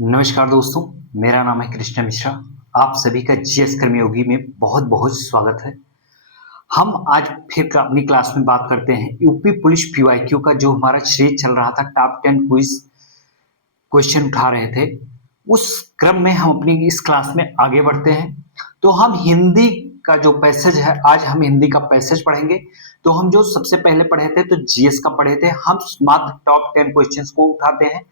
नमस्कार दोस्तों, मेरा नाम है कृष्णा मिश्रा। आप सभी का जीएस कर्मयोगी में बहुत-बहुत स्वागत है। हम आज फिर अपनी क्लास में बात करते हैं यूपी पुलिस पीवाईक्यू का जो हमारा सीरीज चल रहा था टॉप 10 क्विज क्वेश्चन उठा रहे थे। उस क्रम में हम अपनी इस क्लास में आगे बढ़ते हैं। तो हम हिंदी का जो पैसेज है, आज हम हिंदी का पैसेज पढ़ेंगे। तो हम जो सबसे पहले पढ़े थे तो जीएस का पढ़े थे। हम मात्र टॉप 10 क्वेश्चंस को उठाते हैं।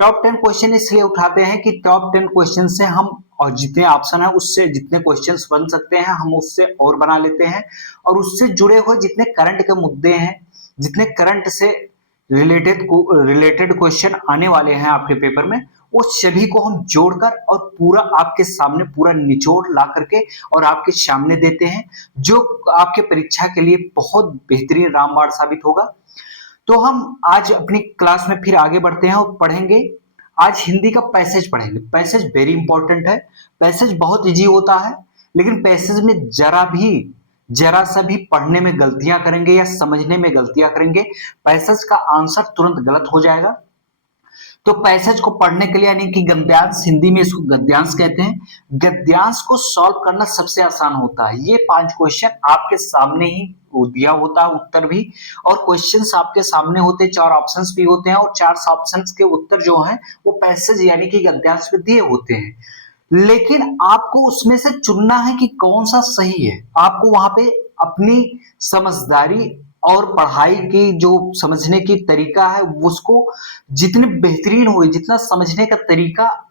टॉप 10 क्वेश्चन इसलिए उठाते हैं कि टॉप 10 क्वेश्चन से हम और जितने ऑप्शन है उससे जितने क्वेश्चंस बन सकते हैं हम उससे और बना लेते हैं, और उससे जुड़े हुए जितने करंट के मुद्दे हैं, जितने करंट से रिलेटेड क्वेश्चन आने वाले हैं आपके पेपर में, वो सभी को हम जोड़कर और पूरा आपके सामने पूरा निचोड़ ला करके और आपके सामने देते हैं, जो आपके परीक्षा के लिए बहुत बेहतरीन रामबाण साबित होगा। तो हम आज अपनी क्लास में फिर आगे बढ़ते हैं और पढ़ेंगे। आज हिंदी का पैसेज पढ़ेंगे। पैसेज वेरी इंपॉर्टेंट है। पैसेज बहुत इजी होता है, लेकिन पैसेज में जरा सा भी पढ़ने में गलतियां करेंगे या समझने में गलतियां करेंगे, पैसेज का आंसर तुरंत गलत हो जाएगा। तो पैसेज को पढ़ने के लिए, यानी कि गद्यांश, हिंदी में इसको गद्यांश कहते हैं, गद्यांश को सॉल्व करना सबसे आसान होता है। ये 5 क्वेश्चन आपके सामने ही दिया होता है, उत्तर भी, और क्वेश्चंस आपके सामने होते हैं, 4 ऑप्शंस भी होते हैं, और 4 ऑप्शंस के उत्तर जो हैं वो पैसेज यानी कि गद्यांश में दिए होते हैं। लेकिन आपको उसमें से चुनना है कि कौन सा सही है। आपको वहां पे अपनी समझदारी और पढ़ाई की जो समझने की तरीका है उसको जितनी बेहतरीन होगी, जितना समझने का तरीका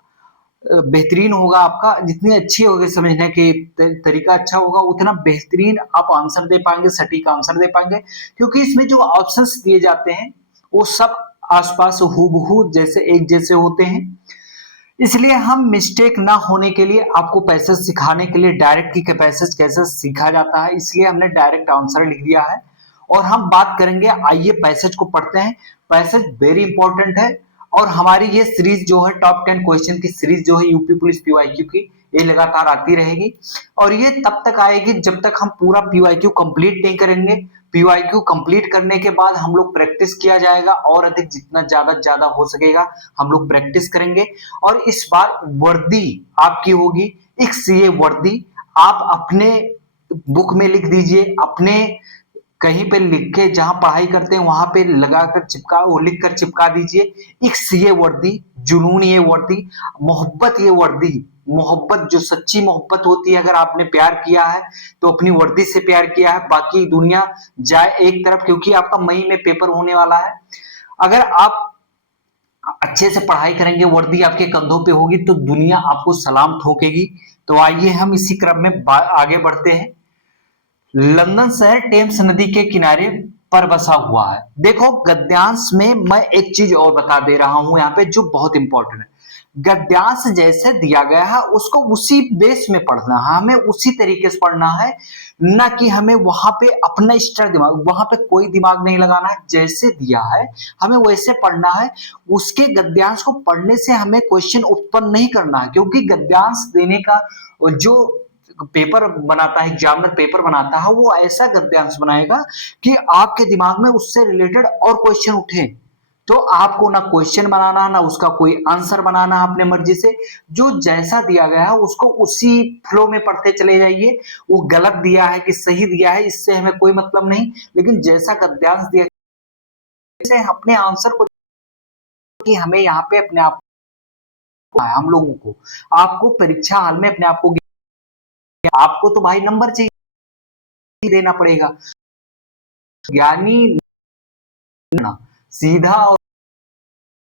बेहतरीन होगा आपका, जितनी अच्छी होगी समझने की तरीका अच्छा होगा, उतना बेहतरीन आप आंसर दे पाएंगे, सटीक आंसर दे पाएंगे। क्योंकि इसमें जो ऑप्शंस दिए जाते हैं वो सब आसपास हूबहू जैसे एक जैसे होते हैं। इसलिए हम मिस्टेक ना होने के लिए आपको पैसेज सिखाने के लिए डायरेक्ट की पैसेज कैसे सीखा जाता है, इसलिए हमने डायरेक्ट आंसर लिख दिया है। और हम बात करेंगे, आइए पैसेज को पढ़ते हैं। पैसेज वेरी इंपॉर्टेंट है, और हमारी ये सीरीज जो है टॉप 10 क्वेश्चन की सीरीज जो है यूपी पुलिस पीवाईक्यू की, ये लगातार आती रहेगी। और ये तब तक आएगी जब तक हम पूरा पीवाईक्यू कंप्लीट नहीं करेंगे। पीवाईक्यू कंप्लीट करने के बाद हम लोग प्रैक्टिस किया जाएगा, और अधिक जितना ज्यादा हो सकेगा हम लोग प्रैक्टिस करेंगे। और इस बार वर्दी आपकी होगी एक सीए वर्दी। आप अपने बुक में लिख दीजिए, अपने कहीं पे लिख के जहां पढ़ाई करते हैं वहां पे लगाकर चिपका, वो लिख कर चिपका दीजिए, इक्स ये वर्दी, जुनून ये वर्दी, मोहब्बत ये वर्दी। मोहब्बत जो सच्ची मोहब्बत होती है, अगर आपने प्यार किया है तो अपनी वर्दी से प्यार किया है, बाकी दुनिया जाए एक तरफ, क्योंकि आपका मई में पेपर होने वाला है। अगर आप अच्छे से पढ़ाई करेंगे, वर्दी आपके कंधों पे होगी, तो दुनिया आपको सलाम ठोकेगी। तो आइए हम इसी क्रम में आगे बढ़ते हैं। लंदन शहर टेम्स नदी के किनारे पर बसा हुआ है। देखो, गद्यांश में मैं एक चीज और बता दे रहा हूं यहाँ पे जो बहुत इंपॉर्टेंट है। गद्यांश जैसे दिया गया है उसको उसी बेस में पढ़ना है, हमें उसी तरीके से पढ़ना है, ना कि हमें वहां पे अपना एक्स्ट्रा दिमाग, वहां पे कोई दिमाग नहीं लगाना है। जैसे दिया है हमें वैसे पढ़ना है। उसके गद्यांश को पढ़ने से हमें क्वेश्चन उत्पन्न नहीं करना है, क्योंकि गद्यांश देने का जो पेपर बनाता है, एग्जामिनर पेपर बनाता है, वो ऐसा गद्यांश बनाएगा कि आपके दिमाग में उससे रिलेटेड और क्वेश्चन उठे। तो आपको ना क्वेश्चन बनाना, ना उसका कोई आंसर बनाना अपने मर्जी से, जो जैसा दिया गया है उसको उसी फ्लो में पढ़ते चले जाइए। वो गलत दिया है कि सही दिया है इससे हमें कोई मतलब नहीं, लेकिन जैसा गद्यांश दिया है अपने आंसर को, कि हमें यहाँ पे अपने आप को, हम लोगों को, आपको परीक्षा हाल में अपने आप को, आपको तो भाई नंबर चाहिए, देना पड़ेगा। ज्ञानी ना सीधा और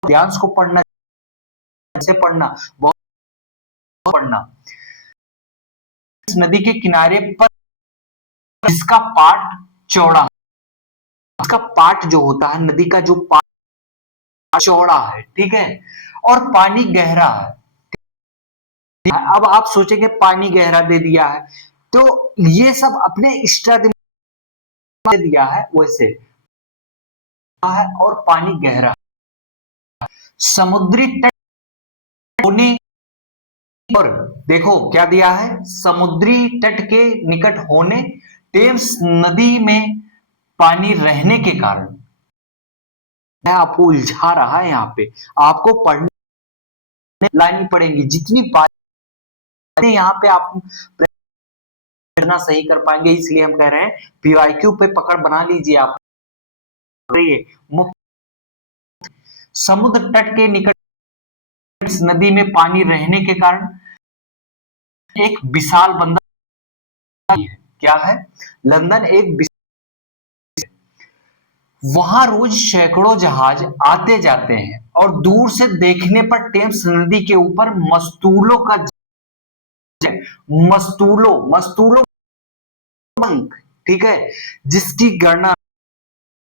ध्यान को पढ़ना, से पढ़ना, बहुत पढ़ना। इस नदी के किनारे पर इसका पाट चौड़ा, इसका पाट जो होता है, नदी का जो पाट चौड़ा है, ठीक है, और पानी गहरा है। अब आप सोचेंगे पानी गहरा दे दिया है, तो ये सब अपने एक्स्ट्रा दिमाग दिया है, वैसे है, और पानी गहरा, समुद्री तट होने, और देखो क्या दिया है, समुद्री तट के निकट होने, टेम्स नदी में पानी रहने के कारण, मैं आपको उलझा रहा है यहाँ पे, आपको पढ़ने लानी पड़ेंगी। जितनी बातें यहाँ पे आप करना सही कर पाएंगे, इसलिए हम कह रहे हैं पीवाईक्यू पे पकड़ बना लीजिए आप। समुद्र तट के निकट नदी में पानी रहने के कारण एक विशाल बंदर है। क्या है? लंदन एक वहां रोज सैकड़ों जहाज आते जाते हैं और दूर से देखने पर टेम्स नदी के ऊपर मस्तूलों का मस्तूलों ठीक है, जिसकी गणना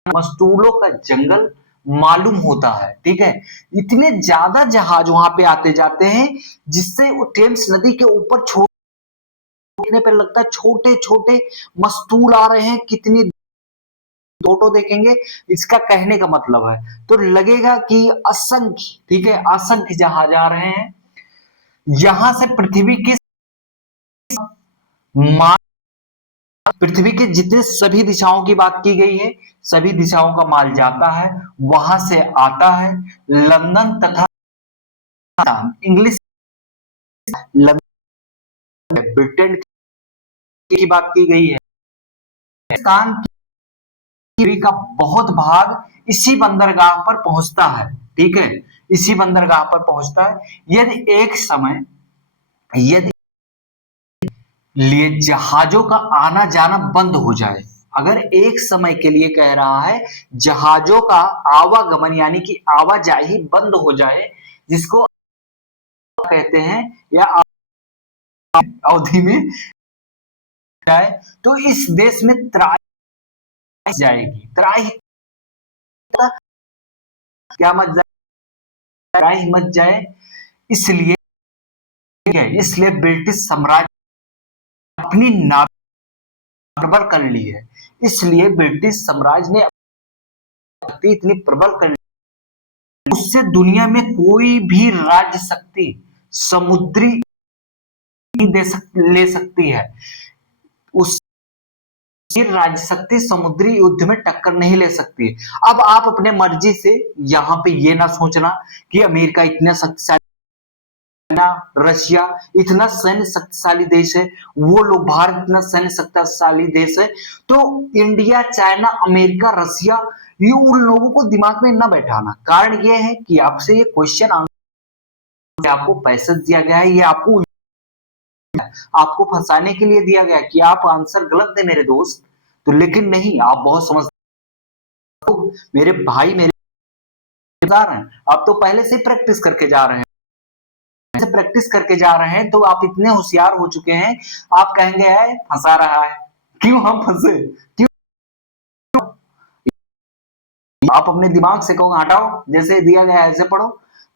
मस्तूलों का जंगल मालूम होता है। ठीक है, इतने ज्यादा जहाज वहां पे आते जाते हैं जिससे वो टेम्स नदी के ऊपर छोड़ने पर लगता है छोटे छोटे मस्तूल आ रहे हैं। कितनी फोटो देखेंगे, इसका कहने का मतलब है तो लगेगा कि असंख्य, ठीक है, असंख्य जहाज आ रहे हैं। यहां से पृथ्वी के जितने सभी दिशाओं की बात की गई है, सभी दिशाओं का माल जाता है, वहां से आता है। लंदन तथा इंग्लिश ब्रिटेन की बात की गई है। पाकिस्तान का बहुत भाग इसी बंदरगाह पर पहुंचता है। ठीक है, इसी बंदरगाह पर पहुंचता है। यदि लिए जहाजों का आना जाना बंद हो जाए, अगर एक समय के लिए कह रहा है जहाजों का आवागमन यानी कि आवाजाही बंद हो जाए, जिसको कहते हैं या अवधि में जाए, तो इस देश में त्राही जाएगी। त्राही क्या मत जाए? त्राही मत जाए। इसलिए ब्रिटिश साम्राज्य अपनी प्रबल कर ली है। इसलिए ब्रिटिश साम्राज्य ने इतनी प्रबल कर ली, उससे दुनिया में कोई भी राज्य शक्ति समुद्री ले सकती है। उस राज्य शक्ति समुद्री युद्ध में टक्कर नहीं ले सकती। अब आप अपने मर्जी से यहाँ पे ये ना सोचना कि अमेरिका इतना शक्तिशाली, रशिया इतना सैन्य शक्तिशाली देश है, वो लोग भारत इतना सैन्य शक्तिशाली देश है, तो इंडिया, चाइना, अमेरिका, रशिया, ये उन लोगों को दिमाग में न बैठाना। कारण ये है कि आपसे ये क्वेश्चन आंसर आपको पैसा दिया गया है, ये आपको फंसाने के लिए दिया गया कि आप आंसर गलत दे मेरे दोस्त। तो लेकिन नहीं, आप बहुत समझदार मेरे भाई, मेरे हैं, आप तो पहले से प्रैक्टिस करके जा रहे हैं। प्रैक्टिस करके जा रहे हैं तो आप इतने होशियार हो चुके हैं, आप कहेंगे है फंसा रहा है। क्यों हम फंसे? क्यों? आप अपने दिमाग से कहो हटाओ, जैसे दिया गया ऐसे पढ़ो,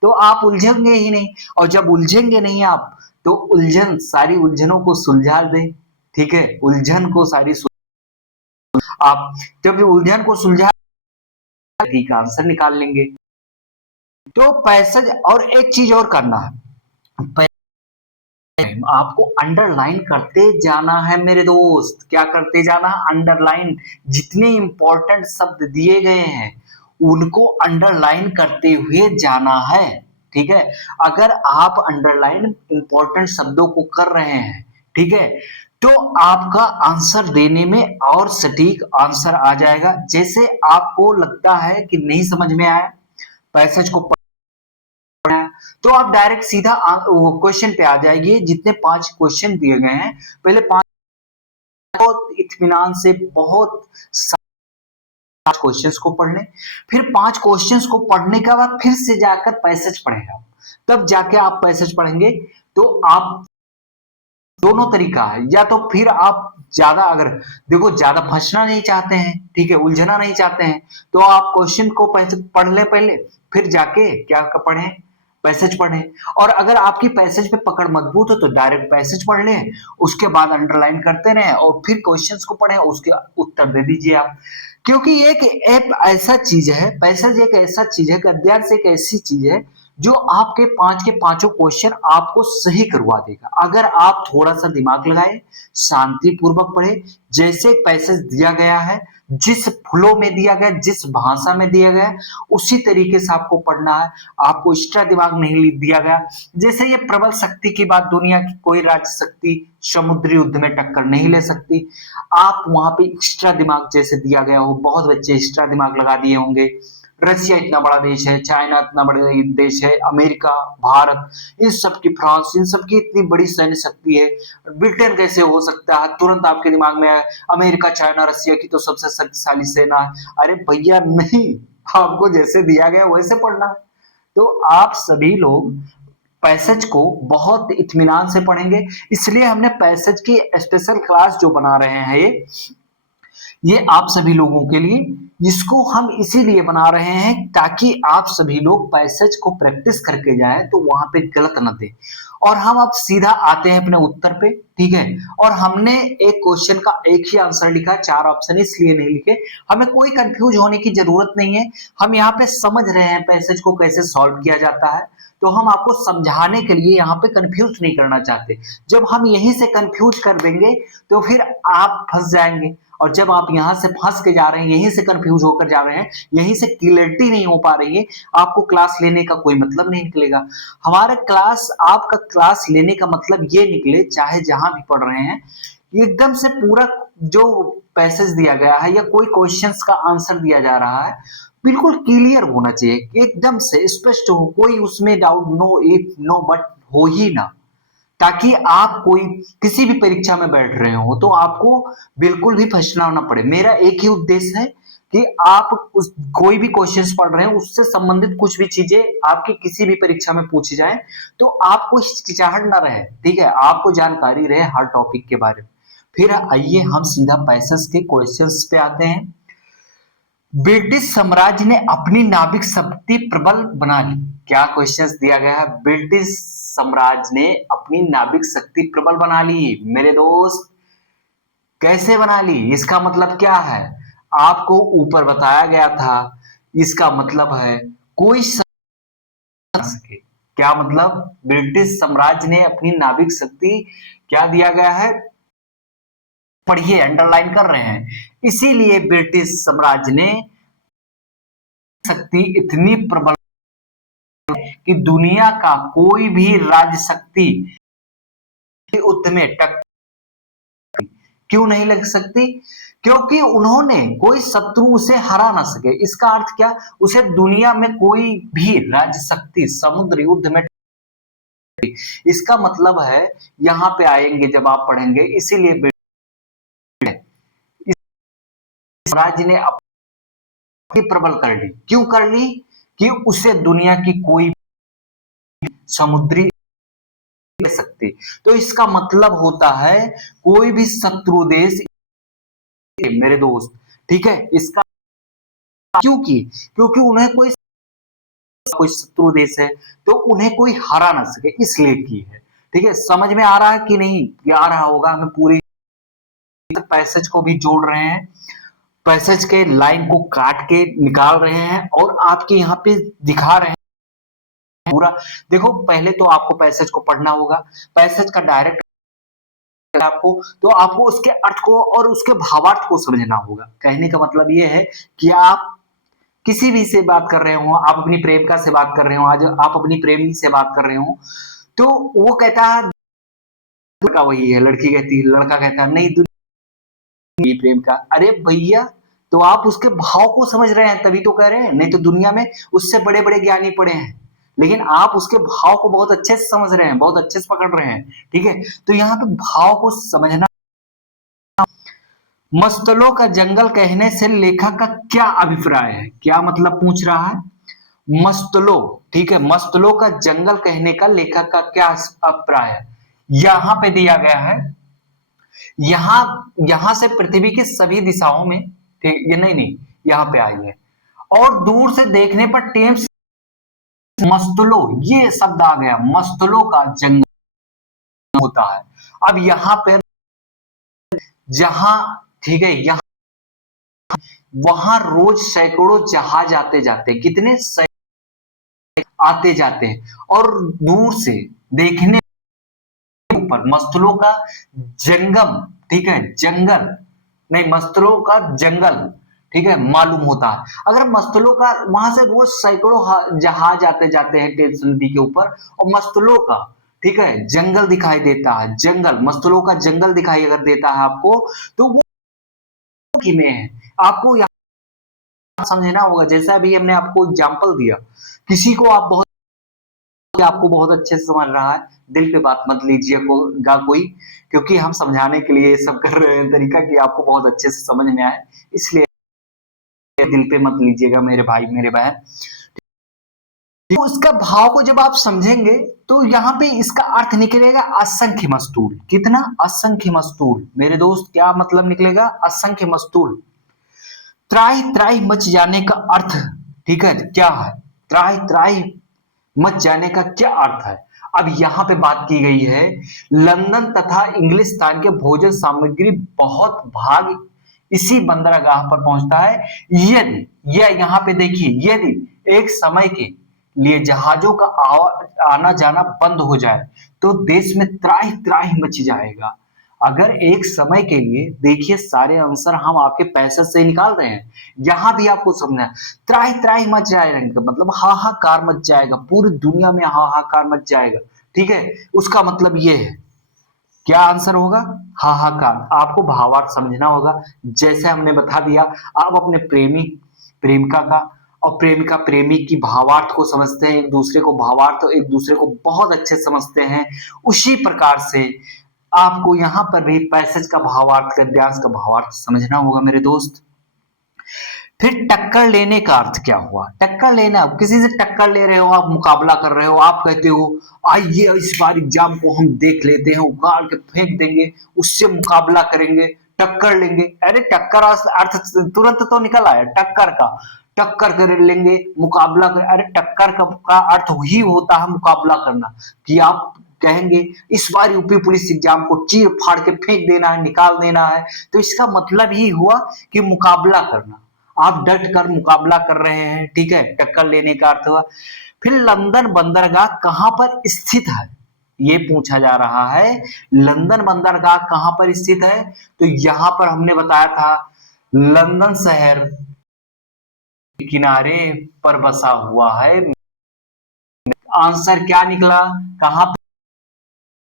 तो आप उलझेंगे ही नहीं। और जब उलझेंगे नहीं आप, तो उलझन सारी उलझनों को सुलझा दे। ठीक है, उलझन को सारी आप जब उलझन को सुलझा का आंसर निकाल लेंगे। तो पैसेज, और एक चीज और करना है, आपको अंडरलाइन करते जाना है मेरे दोस्त। क्या करते जाना है? अंडरलाइन। जितने इंपॉर्टेंट शब्द दिए गए हैं उनको अंडरलाइन करते हुए जाना है। ठीक है, अगर आप अंडरलाइन इंपॉर्टेंट शब्दों को कर रहे हैं, ठीक है, तो आपका आंसर देने में और सटीक आंसर आ जाएगा। जैसे आपको लगता है कि नहीं समझ में आया, पैसेज को तो आप डायरेक्ट सीधा क्वेश्चन पे आ जाएगी। जितने 5 क्वेश्चन दिए गए हैं, पहले 5 इत्मीनान से बहुत क्वेश्चंस को पढ़ लें, फिर 5 क्वेश्चंस को पढ़ने के बाद फिर से जाकर पैसेज पढ़ेगा, तब जाके आप पैसेज पढ़ेंगे। तो आप दोनों तरीका है, या तो फिर आप ज्यादा, अगर देखो ज्यादा फंसना नहीं चाहते हैं, ठीक है, उलझना नहीं चाहते हैं, तो आप क्वेश्चन को पढ़ ले पहले, फिर जाके क्या पढ़ें, पैसेज पढ़ें। और अगर आपकी पैसेज पे पकड़ मजबूत हो तो डायरेक्ट पैसेज पढ़ लें, उसके बाद अंडरलाइन करते रहें और फिर क्वेश्चंस को पढ़ें, उसके उत्तर दे दीजिए आप। क्योंकि एक ऐप ऐसा चीज है, पैसेज एक ऐसा चीज है, गद्यांश एक ऐसी चीज है जो आपके 5 के पांचों क्वेश्चन आपको सही करवा देगा अगर आप थोड़ा सा दिमाग लगाए, शांतिपूर्वक पढ़े, जैसे पैसेज दिया गया है, जिस फ्लो में दिया गया, जिस भाषा में दिया गया, उसी तरीके से आपको पढ़ना है। आपको एक्स्ट्रा दिमाग नहीं दिया गया। जैसे ये प्रबल शक्ति की बात, दुनिया की कोई राज्य शक्ति समुद्री युद्ध में टक्कर नहीं ले सकती। आप वहां पे एक्स्ट्रा दिमाग जैसे दिया गया हो, बहुत बच्चे एक्स्ट्रा दिमाग लगा दिए होंगे। रसिया इतना बड़ा देश है, चाइना इतना बड़ा देश है, अमेरिका, भारत, इन सब की, फ्रांस, इन सब की इतनी बड़ी सैन्य शक्ति है, ब्रिटेन कैसे हो सकता है? तुरंत आपके दिमाग में अमेरिका, चाइना, रसिया की तो सबसे शक्तिशाली सेना है। अरे भैया नहीं, आपको जैसे दिया गया वैसे पढ़ना है। तो आप सभी लोग पैसेज को बहुत इत्मीनान से पढ़ेंगे, इसलिए हमने पैसेज की स्पेशल क्लास जो बना रहे हैं ये आप सभी लोगों के लिए, इसको हम इसीलिए बना रहे हैं ताकि आप सभी लोग पैसेज को प्रैक्टिस करके जाएं तो वहां पे गलत न दे। और हम अब सीधा आते हैं अपने उत्तर पे, ठीक है। और हमने एक क्वेश्चन का एक ही आंसर लिखा, 4 ऑप्शन इसलिए नहीं लिखे, हमें कोई कंफ्यूज होने की जरूरत नहीं है। हम यहाँ पे समझ रहे हैं पैसेज को कैसे सॉल्व किया जाता है, तो हम आपको समझाने के लिए यहाँ पे कंफ्यूज नहीं करना चाहते। जब हम यहीं से कंफ्यूज कर देंगे तो फिर आप फंस जाएंगे, और जब आप यहां से फंस के जा रहे हैं, यहीं से कंफ्यूज होकर जा रहे हैं, यहीं से क्लियरिटी नहीं हो पा रही है, आपको क्लास लेने का कोई मतलब नहीं निकलेगा। हमारे क्लास, आपका क्लास लेने का मतलब ये निकले, चाहे जहां भी पढ़ रहे हैं, एकदम से पूरा जो पैसेज दिया गया है या कोई क्वेश्चंस का आंसर दिया जा रहा है, बिल्कुल क्लियर होना चाहिए, एकदम से स्पष्ट हो, कोई उसमें doubt, no if no but हो ही ना, ताकि आप कोई किसी भी परीक्षा में बैठ रहे हो तो आपको बिल्कुल भी फंसना ना पड़े। मेरा एक ही उद्देश्य है कि आप उस कोई भी क्वेश्चंस पढ़ रहे हैं उससे संबंधित कुछ भी चीजें आपकी किसी भी परीक्षा में पूछी जाए तो आपको हिचकिचाहट ना रहे, ठीक है, आपको जानकारी रहे हर टॉपिक के बारे में। फिर आइए हम सीधा पैसेज के क्वेश्चंस पे आते हैं। ब्रिटिश साम्राज्य ने अपनी नाविक शक्ति प्रबल बना ली। क्या क्वेश्चंस दिया गया है? ब्रिटिश साम्राज्य ने अपनी नाविक शक्ति प्रबल बना ली। मेरे दोस्त, कैसे बना ली? इसका मतलब क्या है? आपको ऊपर बताया गया था। इसका मतलब है कोई सके। क्या मतलब? ब्रिटिश साम्राज्य ने अपनी नाविक शक्ति, क्या दिया गया है, पढ़िए, अंडरलाइन कर रहे हैं। इसीलिए ब्रिटिश साम्राज्य ने शक्ति इतनी प्रबल कि दुनिया का कोई भी राज्य शक्ति उसमें टक्कर क्यों नहीं लग सकती? क्योंकि उन्होंने कोई शत्रु उसे हरा ना सके। इसका अर्थ क्या? उसे दुनिया में कोई भी राज्य शक्ति समुद्र युद्ध में, इसका मतलब है, यहां पे आएंगे जब आप पढ़ेंगे, इसीलिए राज्य ने अपनी प्रबल कर ली। क्यों कर ली? कि उसे दुनिया की कोई समुद्री सकती, तो इसका मतलब होता है कोई भी शत्रु देश, मेरे दोस्त, ठीक है, इसका क्योंकि क्योंकि उन्हें कोई शत्रु देश है तो उन्हें कोई हरा ना सके, इसलिए की है। ठीक है, समझ में आ रहा है कि नहीं? ये आ रहा होगा। हमें पूरी पैसेज को भी जोड़ रहे हैं, पैसेज के लाइन को काट के निकाल रहे हैं और आपके यहाँ पे दिखा रहे हैं पूरा। देखो, पहले तो आपको पैसेज को पढ़ना होगा, पैसेज का डायरेक्ट आपको, तो आपको उसके अर्थ को और उसके भावार्थ को समझना होगा। कहने का मतलब ये है कि आप किसी भी से बात कर रहे हो, आप अपनी प्रेमिका से बात कर रहे हो, आज आप अपनी प्रेमी से बात कर रहे हो, तो वो कहता है लड़का वही है, लड़की कहती है, लड़का कहता है नहीं दुनिया प्रेम का। अरे भैया, तो आप उसके भाव को समझ रहे हैं तभी तो कह रहे हैं, नहीं तो दुनिया में उससे बड़े बड़े ज्ञानी पड़े हैं, लेकिन आप उसके भाव को बहुत अच्छे से समझ रहे हैं, बहुत अच्छे से पकड़ रहे हैं। ठीक है, तो यहाँ पे भाव को समझना। मस्तलों का जंगल कहने से लेखक का क्या अभिप्राय है? क्या मतलब पूछ रहा है? मस्तलों, ठीक है, मस्तलों का जंगल कहने का लेखक का क्या अभिप्राय है? यहां पे दिया गया है, यहां यहां से पृथ्वी की सभी दिशाओं में, ठीक, ये नहीं, यहां पे आई है, और दूर से देखने पर टेम्स, मस्तलों, ये शब्द आ गया, मस्तलों का जंगल होता है। अब यहां पे जहां, ठीक है, यहां वहां रोज सैकड़ों जहाज आते जाते, कितने आते जाते हैं और दूर से देखने ऊपर मस्तूलों का जंगम, ठीक है, जंगल नहीं, मस्तूलों का जंगल, ठीक है, मालूम होता है। अगर मस्तूलों का वहां से रोज सैकड़ों जहाज आते जाते हैं टेम्स नदी के ऊपर और मस्तूलों का, ठीक है, जंगल दिखाई देता है, जंगल, मस्तूलों का जंगल दिखाई अगर देता है आपको, तो वो में है। आपको यहाँ समझना होगा, जैसा अभी हमने आपको एग्जाम्पल दिया, किसी को आप बहुत, आपको बहुत अच्छे से समझ रहा है, दिल पे बात मत लीजिएगा कोई, क्योंकि हम समझाने के लिए ये सब कर रहे हैं तरीका कि आपको बहुत अच्छे से समझ में आए, इसलिए दिल पे मत लीजिएगा मेरे भाई मेरे बहन। तो इसका भाव को जब आप समझेंगे तो यहाँ पे इसका अर्थ निकलेगा असंख्य मस्तूल। कितना? असंख्य मस्तूल। मेरे दोस्त क्या मतलब निकलेगा? असंख्य मस्तूल। त्राहि त्राहि मच जाने का अर्थ, ठीक है, क्या है? त्राहि त्राहि मच जाने का क्या अर्थ है? अब यहाँ पे बात की गई है लंदन तथा इंग्लिस्तान के भोजन सामग्री बहुत भाग इसी बंदरगाह पर पहुंचता है। यदि यह यहाँ पे देखिए, यदि एक समय के लिए जहाजों का आना जाना बंद हो जाए तो देश में त्राहि त्राहि मच जाएगा। अगर एक समय के लिए, देखिए सारे आंसर हम आपके पैसे से निकाल रहे हैं, यहां भी आपको समझना है त्राहि त्राहि मच जाएगा मतलब हाहाकार मच जाएगा, पूरी दुनिया में हाहाकार मच जाएगा, ठीक है, उसका मतलब ये है, क्या आंसर होगा? हाहाकार। आपको भावार्थ समझना होगा, जैसे हमने बता दिया, आप अपने प्रेमी प्रेमिका का और प्रेमिका प्रेमी की भावार्थ को समझते हैं, एक दूसरे को भावार्थ, एक दूसरे को बहुत अच्छे समझते हैं, उसी प्रकार से आपको यहाँ पर भी पैसेज का भावार्थ, गद्यांश का भावार्थ समझना होगा मेरे दोस्त। फिर टक्कर लेने का अर्थ क्या हुआ? टक्कर लेना, किसी से टक्कर ले रहे हो, आप मुकाबला कर रहे हो, आप कहते हो आइए इस बार एग्जाम को हम देख लेते हैं, उखाड़ के फेंक देंगे, उससे मुकाबला करेंगे, टक्कर लेंगे। अरे टक्कर अर्थ तुरंत तो निकल आया, टक्कर का, टक्कर कर लेंगे, मुकाबला कर, अरे टक्कर का अर्थ वही होता है मुकाबला करना, कि आप कहेंगे इस बार यूपी पुलिस एग्जाम को चीर फाड़ के फेंक देना है, निकाल देना है, तो इसका मतलब ही हुआ कि मुकाबला करना, आप डट कर मुकाबला कर रहे हैं, ठीक है, टक्कर लेने का अर्थ हुआ। फिर लंदन बंदरगाह कहां पर स्थित है, ये पूछा जा रहा है, लंदन बंदरगाह कहां पर स्थित है? तो यहां पर हमने बताया था लंदन शहर के किनारे पर बसा हुआ है। आंसर क्या निकला? कहां पे?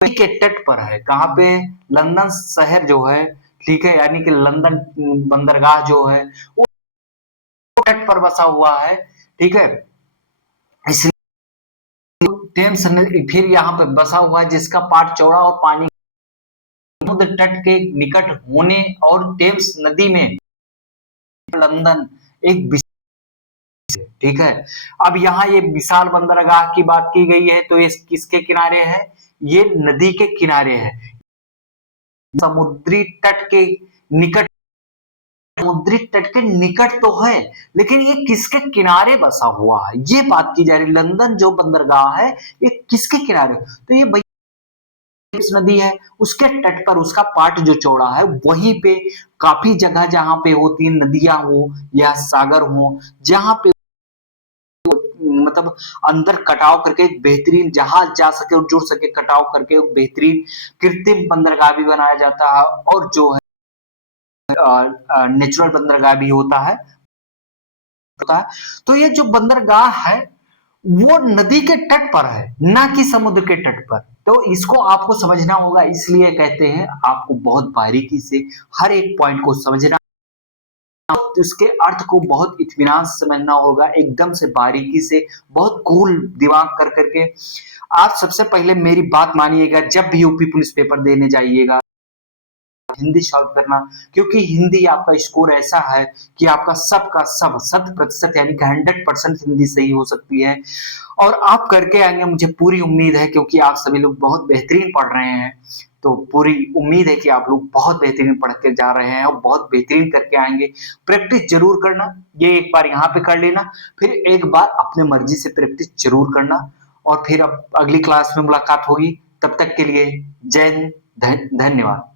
के तट पर है। कहां पे? लंदन शहर जो है, ठीक है, यानी कि लंदन बंदरगाह जो है वो तट पर बसा हुआ है, ठीक है, इसलिए टेम्स फिर यहाँ पे बसा हुआ है जिसका पाट चौड़ा और पानी समुद्र तट के निकट होने और टेम्स नदी में लंदन एक, ठीक है। अब यहाँ ये विशाल बंदरगाह की बात की गई है, तो ये किसके किनारे है? ये नदी के किनारे है, समुद्री तट के निकट, समुद्री तट के निकट तो है, लेकिन ये किसके किनारे बसा हुआ है, ये बात की जा रही। लंदन जो बंदरगाह है ये किसके किनारे? तो ये नदी है, उसके तट पर उसका पाट जो चौड़ा है, वहीं पे काफी जगह जहां पे होती नदियां हो या सागर हो, जहां पे मतलब अंदर कटाव करके एक बेहतरीन जहाज जा सके और जुड़ सके, कटाव करके बेहतरीन कृत्रिम बंदरगाह भी बनाया जाता है, और जो है नेचुरल बंदरगाह भी होता है। तो ये जो बंदरगाह है वो नदी के तट पर है, ना कि समुद्र के तट पर, तो इसको आपको समझना होगा। इसलिए कहते हैं आपको बहुत बारीकी से हर एक पॉइंट को समझना, उसके अर्थ को बहुत इत्मीनान से समझना होगा, एकदम से बारीकी से, बहुत कूल दिमाग कर करके। आप सबसे पहले मेरी बात मानिएगा, जब भी यूपी पुलिस पेपर देने जाइएगा हिंदी सॉल्व करना, क्योंकि हिंदी आपका स्कोर ऐसा है कि आपका सबका सब 100% यानी कि 100% हिंदी सही हो सकती है, और आप करके आएंगे, मुझे पूरी उम्मीद है, क्योंकि आप सभी लोग बहुत बेहतरीन पढ़ रहे हैं, तो पूरी उम्मीद है कि आप लोग बहुत बेहतरीन पढ़ के जा रहे हैं और बहुत बेहतरीन करके आएंगे। प्रैक्टिस जरूर करना, ये एक बार यहाँ पे कर लेना, फिर एक बार अपने मर्जी से प्रैक्टिस जरूर करना, और फिर अब अगली क्लास में मुलाकात होगी। तब तक के लिए जय हिंद, धन्यवाद।